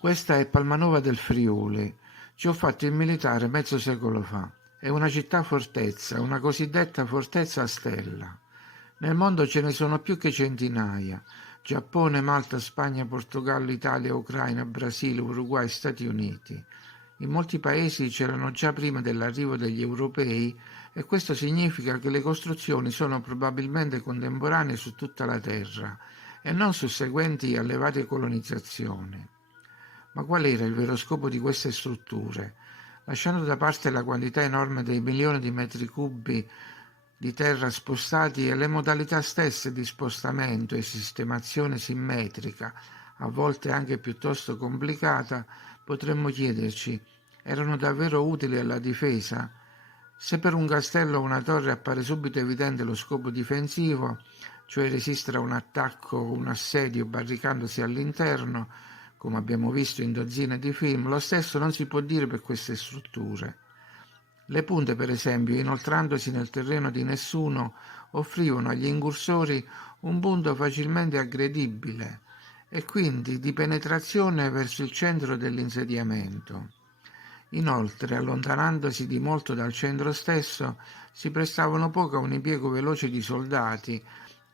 Questa è Palmanova del Friuli. Ci ho fatto il militare mezzo secolo fa. È una città-fortezza, una cosiddetta fortezza a stella. Nel mondo ce ne sono più che centinaia. Giappone, Malta, Spagna, Portogallo, Italia, Ucraina, Brasile, Uruguay, Stati Uniti. In molti paesi c'erano già prima dell'arrivo degli europei e questo significa che le costruzioni sono probabilmente contemporanee su tutta la Terra e non susseguenti alle varie colonizzazioni. Ma qual era il vero scopo di queste strutture? Lasciando da parte la quantità enorme dei milioni di metri cubi di terra spostati e le modalità stesse di spostamento e sistemazione simmetrica, a volte anche piuttosto complicata, potremmo chiederci: erano davvero utili alla difesa? Se per un castello o una torre appare subito evidente lo scopo difensivo, cioè resistere a un attacco o un assedio barricandosi all'interno, come abbiamo visto in dozzine di film, lo stesso non si può dire per queste strutture. Le punte, per esempio, inoltrandosi nel terreno di nessuno, offrivano agli incursori un punto facilmente aggredibile e quindi di penetrazione verso il centro dell'insediamento. Inoltre, allontanandosi di molto dal centro stesso, si prestavano poco a un impiego veloce di soldati,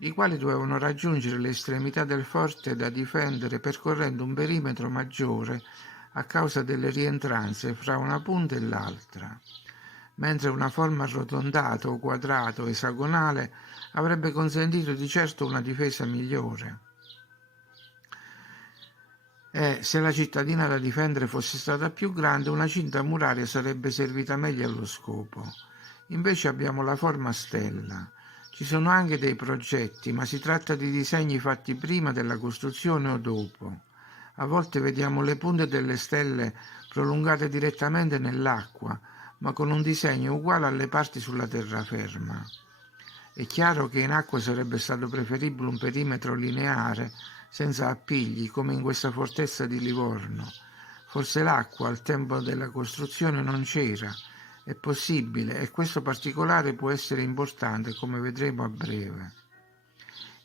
i quali dovevano raggiungere le estremità del forte da difendere percorrendo un perimetro maggiore a causa delle rientranze fra una punta e l'altra, mentre una forma arrotondata o quadrata o esagonale avrebbe consentito di certo una difesa migliore. E se la cittadina da difendere fosse stata più grande, una cinta muraria sarebbe servita meglio allo scopo. Invece abbiamo la forma a stella. Ci sono anche dei progetti, ma si tratta di disegni fatti prima della costruzione o dopo. A volte vediamo le punte delle stelle prolungate direttamente nell'acqua, ma con un disegno uguale alle parti sulla terraferma. È chiaro che in acqua sarebbe stato preferibile un perimetro lineare, senza appigli, come in questa fortezza di Livorno. Forse l'acqua al tempo della costruzione non c'era. È possibile, e questo particolare può essere importante, come vedremo a breve.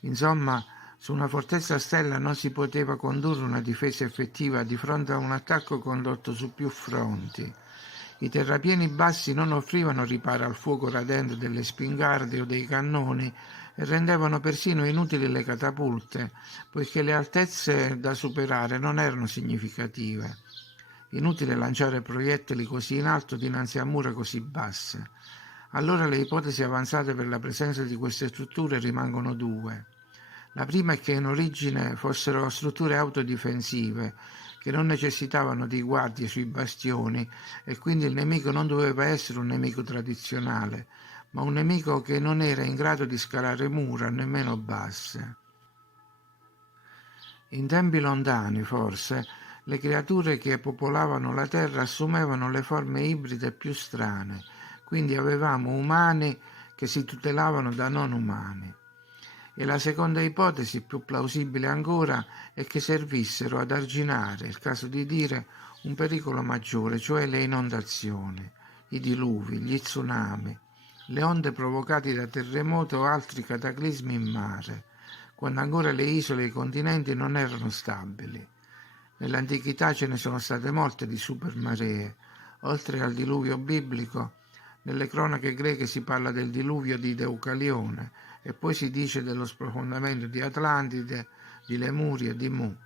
Insomma, su una fortezza a stella non si poteva condurre una difesa effettiva di fronte a un attacco condotto su più fronti. I terrapieni bassi non offrivano riparo al fuoco radente delle spingarde o dei cannoni e rendevano persino inutili le catapulte, poiché le altezze da superare non erano significative. Inutile lanciare proiettili così in alto dinanzi a mura così basse. Allora le ipotesi avanzate per la presenza di queste strutture rimangono due. La prima è che in origine fossero strutture autodifensive, che non necessitavano di guardie sui bastioni e quindi il nemico non doveva essere un nemico tradizionale, ma un nemico che non era in grado di scalare mura, nemmeno basse. In tempi lontani, forse, le creature che popolavano la terra assumevano le forme ibride più strane, quindi avevamo umani che si tutelavano da non umani. E la seconda ipotesi, più plausibile ancora, è che servissero ad arginare, è il caso di dire, un pericolo maggiore, cioè le inondazioni, i diluvi, gli tsunami, le onde provocate da terremoti o altri cataclismi in mare, quando ancora le isole e i continenti non erano stabili. Nell'antichità ce ne sono state molte di supermaree. Oltre al diluvio biblico, nelle cronache greche si parla del diluvio di Deucalione e poi si dice dello sprofondamento di Atlantide, di Lemuria e di Mu.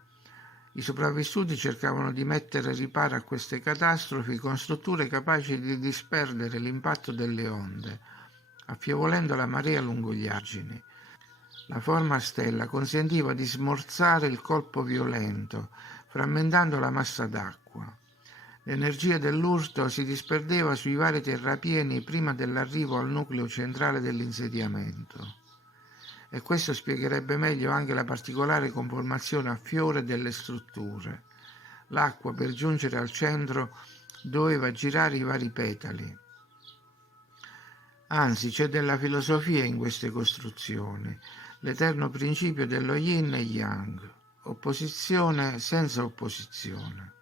I sopravvissuti cercavano di mettere riparo a queste catastrofi con strutture capaci di disperdere l'impatto delle onde, affievolendo la marea lungo gli argini. La forma a stella consentiva di smorzare il colpo violento, frammentando la massa d'acqua. L'energia dell'urto si disperdeva sui vari terrapieni prima dell'arrivo al nucleo centrale dell'insediamento. E questo spiegherebbe meglio anche la particolare conformazione a fiore delle strutture. L'acqua, per giungere al centro, doveva girare i vari petali. Anzi, c'è della filosofia in queste costruzioni, l'eterno principio dello yin e yang, opposizione senza opposizione.